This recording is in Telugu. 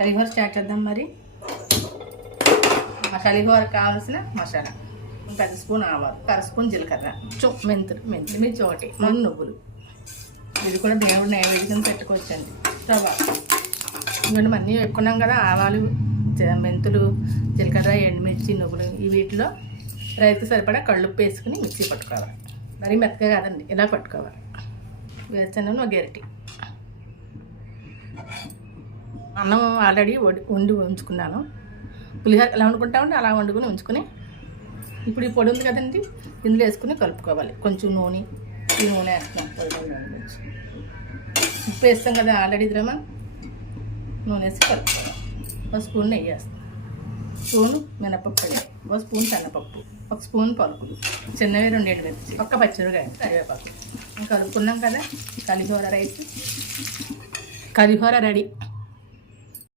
కలిహోర స్టార్ట్ చేద్దాం మరి. కలిహోర కావాల్సిన మసాలా. పెద్ద స్పూన్ ఆవాలు కర స్పూన్ జీలకర్ర. చు మెంతులు మెంతులు మిర్చి ఒకటి మూడు నువ్వులు. ఇది కూడా దేవుడు నైవేద్యం పెట్టుకోవచ్చండి. రవ్వ. ఇవన్నీ అన్నీ పెట్టుకున్నాం కదా ఆవాలు మెంతులు జీలకర్ర ఎండుమిర్చి నువ్వులు. ఈ వీటిలో రైతు సరిపడా కళ్ళుప్పు వేసుకుని మిక్సీ పట్టుకోవాలి. మరీ మెత్తగా కాదండి ఇలా పట్టుకోవాలి? వేస్తాను ఒక గెరటి. అన్నం ఆల్రెడీ వండి ఉంచుకున్నాను. పులిహోర ఎలా వండుకుంటామంటే అలా వండుకుని ఉంచుకుని ఇప్పుడు ఈ పొడి ఉంది కదండి ఇందులో వేసుకుని కలుపుకోవాలి. కొంచెం నూనె ఈ నూనె వేస్తున్నాం. పొడి ఉప్పు వేస్తాం కదా ఆల్రెడీ ఇదిలో నూనె వేసి కలుపుకోవాలి. ఒక స్పూన్ నెయ్యి వేస్తాం. స్పూన్ మినపప్పు ఒక స్పూన్ శనగపప్పు ఒక స్పూన్ పలుకులు చిన్నవి రెండు మిర్చి ఒక్క పచ్చిమిరకాయ కరివేపాకు. కలుపుకున్నాం కదా కలిహోర రైస్. కలిహోర రెడీ.